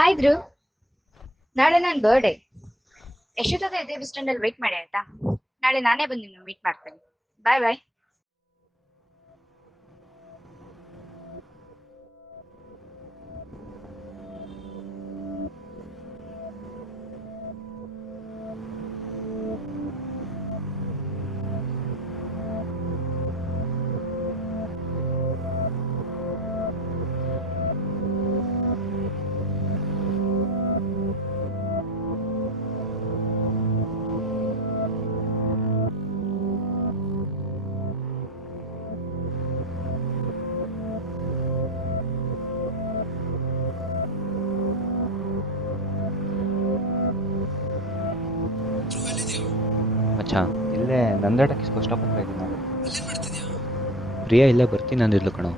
Hi Dhruv, ನಾಳೆ ನನ್ನ birthday. ಎಷ್ಟೊತ್ತಾಗ ಇದೇ ಬಸ್ ಸ್ಟ್ಯಾಂಡಲ್ಲಿ ವೇಟ್ ಮಾಡಿ ಆಯ್ತಾ? ನಾಳೆ ನಾನೇ ಬಂದು ನಿಮ್ಮನ್ನ ಮೀಟ್ ಮಾಡ್ತೇನೆ. ಬಾಯ್ ಬಾಯ್. ಮಚ್ಚ, ಇಲ್ಲೇ ನಂದಡ ಕಿಸ್ಕೋ ಸ್ಟಾಪ್ ಹತ್ರ ಇದ್ದೀನಿ ನಾನು. ಅಲ್ಲೇನ್ ಮಾಡ್ತಿದ್ಯಾ? ಪ್ರಿಯಾ ಇಲ್ಲೇ ಬರ್ತೀನಿ ಅಂದಿದ್ಲು ಕಣೋ,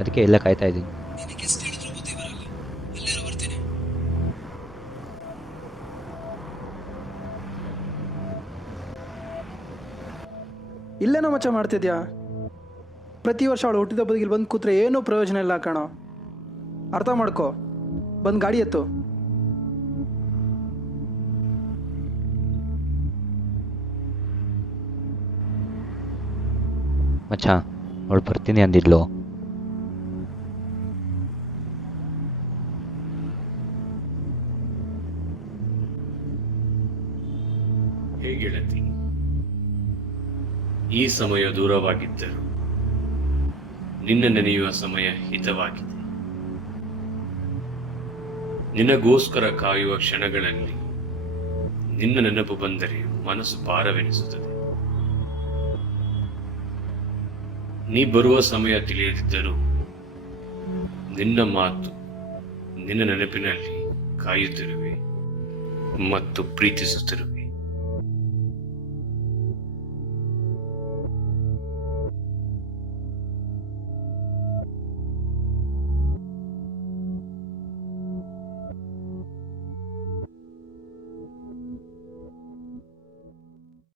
ಅದಕ್ಕೆ ಇಲ್ಲೇ ಕಾಯ್ತಾ ಇದ್ದೀನಿ. ನಿನಗೆ ಎಷ್ಟು ಹೇಳಿದ್ರು ಬುದ್ಧಿ ಬರಲ್ಲ. ಅಲ್ಲೇರೋ ಬರ್ತೀನಿ. ಇಲ್ಲೇನೋ ಮಚ್ಚ ಮಾಡ್ತಿದ್ಯಾ? ಪ್ರತಿ ವರ್ಷ ಅವಳು ಹುಟ್ಟಿದ ಬದುಕಿಲ್ ಬಂದು ಕೂತ್ರೆ ಏನೂ ಪ್ರಯೋಜನ ಇಲ್ಲ ಕಣೋ. ಅರ್ಥ ಮಾಡ್ಕೋ, ಬಂದು ಗಾಡಿ ಎತ್ತು. ಮಚ್ಚ, ಅವಳು ಬರ್ತೀನಿ ಅಂದಿದ್ಲು. ಹೇಗೆಳತಿ, ಈ ಸಮಯ ದೂರವಾಗಿದ್ದರೂ ನಿನ್ನ ನೆನೆಯುವ ಸಮಯ ಹಿತವಾಗಿದೆ. ನಿನಗೋಸ್ಕರ ಕಾಯುವ ಕ್ಷಣಗಳಲ್ಲಿ ನಿನ್ನ ನೆನಪು ಬಂದರೆ ಮನಸ್ಸು ಭಾರವೆನಿಸುತ್ತದೆ. ನೀ ಬರುವ ಸಮಯ ತಿಳಿಯದಿದ್ದರೂ ನಿನ್ನ ಮಾತು, ನಿನ್ನ ನೆನಪಿನಲ್ಲಿ ಕಾಯುತ್ತಿರುವೆ ಮತ್ತು ಪ್ರೀತಿಸುತ್ತಿರುವೆ.